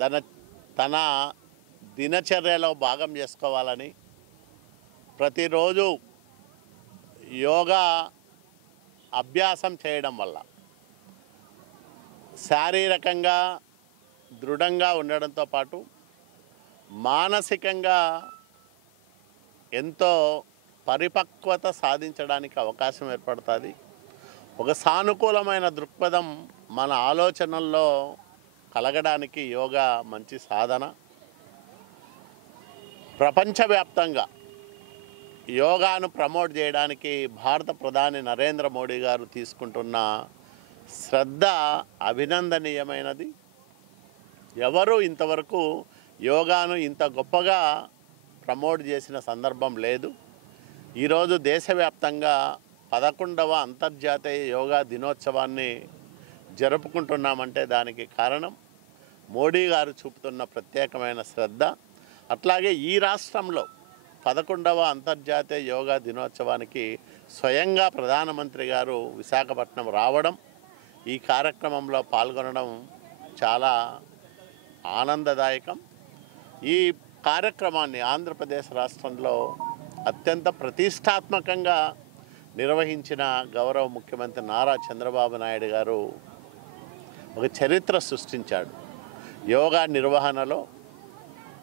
తన తన దినచర్యలో భాగం చేసుకోవాలని ప్రతిరోజు యోగా అభ్యాసం చేయడం వల్ల శారీరకంగా దృఢంగా ఉండడంతో పాటు మానసికంగా ఎంతో పరిపక్వత సాధించడానికి అవకాశం ఏర్పడుతుంది. ఒక సానుకూలమైన దృక్పథం మన ఆలోచనల్లో కలగడానికి యోగా మంచి సాధన. ప్రపంచవ్యాప్తంగా యోగాను ప్రమోట్ చేయడానికి భారత ప్రధాని నరేంద్ర మోడీ గారు తీసుకుంటున్న శ్రద్ధ అభినందనీయమైనది. ఎవరు ఇంతవరకు యోగాను ఇంత గొప్పగా ప్రమోట్ చేసిన సందర్భం లేదు. ఈరోజు దేశవ్యాప్తంగా 11వ అంతర్జాతీయ యోగా దినోత్సవాన్ని జరుపుకుంటున్నామంటే దానికి కారణం మోడీ గారు చూపుతున్న ప్రత్యేకమైన శ్రద్ధ. అట్లాగే ఈ రాష్ట్రంలో 11వ అంతర్జాతీయ యోగా దినోత్సవానికి స్వయంగా ప్రధానమంత్రి గారు విశాఖపట్నం రావడం, ఈ కార్యక్రమంలో పాల్గొనడం చాలా ఆనందదాయకం. ఈ కార్యక్రమాన్ని ఆంధ్రప్రదేశ్ రాష్ట్రంలో అత్యంత ప్రతిష్టాత్మకంగా నిర్వహించిన గౌరవ ముఖ్యమంత్రి నారా చంద్రబాబు నాయుడు గారు ఒక చరిత్ర సృష్టించాడు. యోగా నిర్వహణలో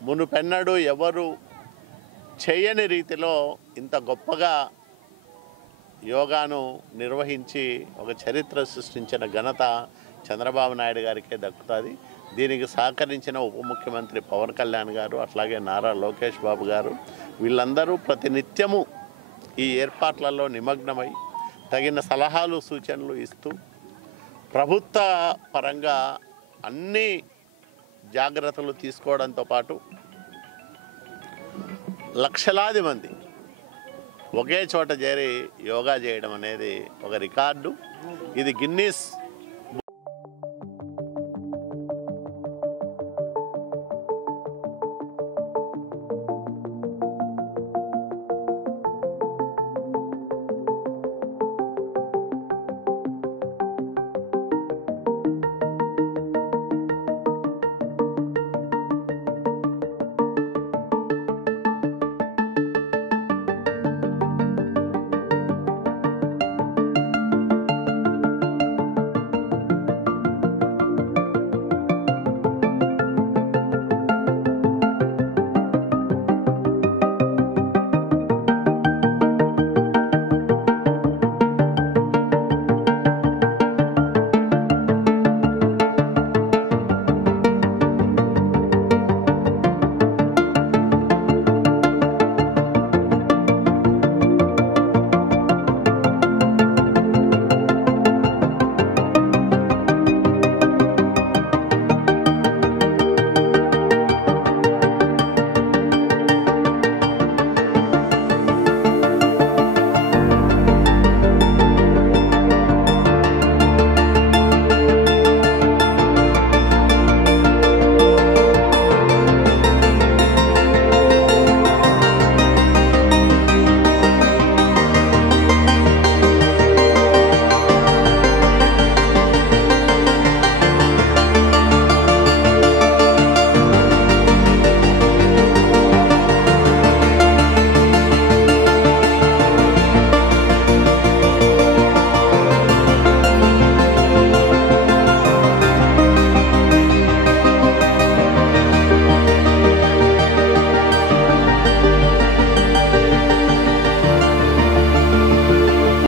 మునుపెన్నడూ ఎవరు చేయని రీతిలో ఇంత గొప్పగా యోగాను నిర్వహించి ఒక చరిత్ర సృష్టించిన ఘనత చంద్రబాబు నాయుడు గారికే దక్కుతుంది. దీనికి సహకరించిన ఉప ముఖ్యమంత్రి పవన్ కళ్యాణ్ గారు, అట్లాగే నారా లోకేష్ బాబు గారు, వీళ్ళందరూ ప్రతినిత్యము ఈ ఏర్పాట్లలో నిమగ్నమై తగిన సలహాలు సూచనలు ఇస్తూ ప్రభుత్వ పరంగా అన్ని జాగ్రత్తలు తీసుకోవడంతో పాటు లక్షలాది మంది ఒకే చోట చేరి యోగా చేయడం అనేది ఒక రికార్డు. ఇది గిన్నీస్